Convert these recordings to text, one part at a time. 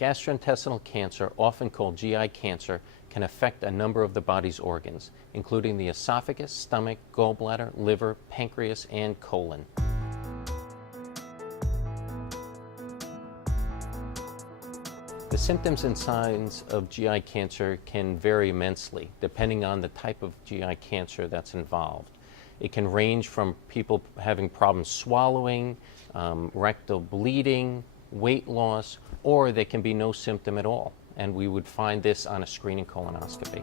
Gastrointestinal cancer, often called GI cancer, can affect a number of the body's organs, including the esophagus, stomach, gallbladder, liver, pancreas, and colon. The symptoms and signs of GI cancer can vary immensely depending on the type of GI cancer that's involved. It can range from people having problems swallowing, rectal bleeding, weight loss, or there can be no symptom at all, and we would find this on a screening colonoscopy.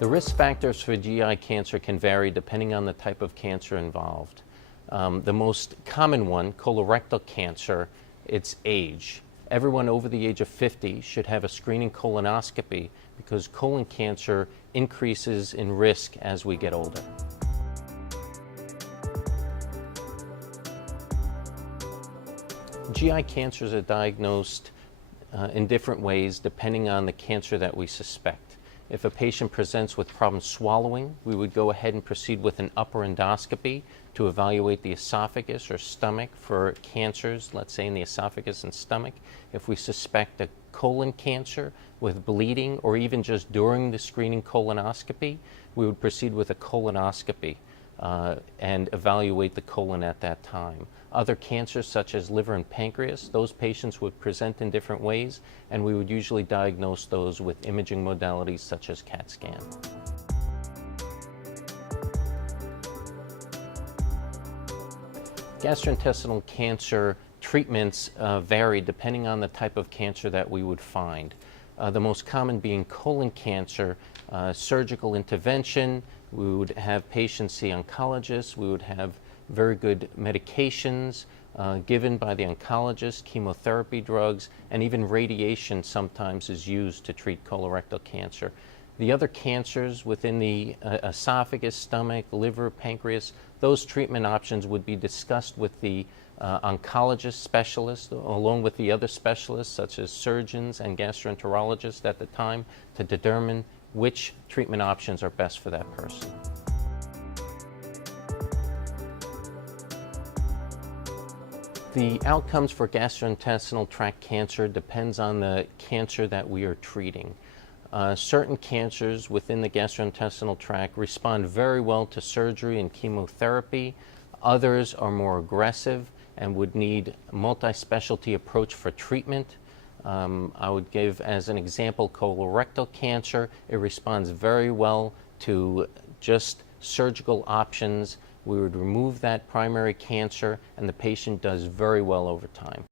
The risk factors for GI cancer can vary depending on the type of cancer involved. The most common one, colorectal cancer, it's age. Everyone over the age of 50 should have a screening colonoscopy because colon cancer increases in risk as we get older. GI cancers are diagnosed in different ways depending on the cancer that we suspect. If a patient presents with problems swallowing, we would go ahead and proceed with an upper endoscopy to evaluate the esophagus or stomach for cancers, let's say in the esophagus and stomach. If we suspect a colon cancer with bleeding or even just during the screening colonoscopy, we would proceed with a colonoscopy and evaluate the colon at that time. Other cancers such as liver and pancreas, those patients would present in different ways, and we would usually diagnose those with imaging modalities such as CAT scan. Gastrointestinal cancer treatments vary depending on the type of cancer that we would find. The most common being colon cancer, surgical intervention. We would have patients see oncologists. We would have very good medications given by the oncologist, chemotherapy drugs, and even radiation sometimes is used to treat colorectal cancer. The other cancers within the esophagus, stomach, liver, pancreas, those treatment options would be discussed with the oncologist specialist along with the other specialists such as surgeons and gastroenterologists at the time to determine which treatment options are best for that person. The outcomes for gastrointestinal tract cancer depends on the cancer that we are treating. Certain cancers within the gastrointestinal tract respond very well to surgery and chemotherapy. Others are more aggressive and would need a multi-specialty approach for treatment. I would give as an example colorectal cancer. It responds very well to just surgical options. We would remove that primary cancer and the patient does very well over time.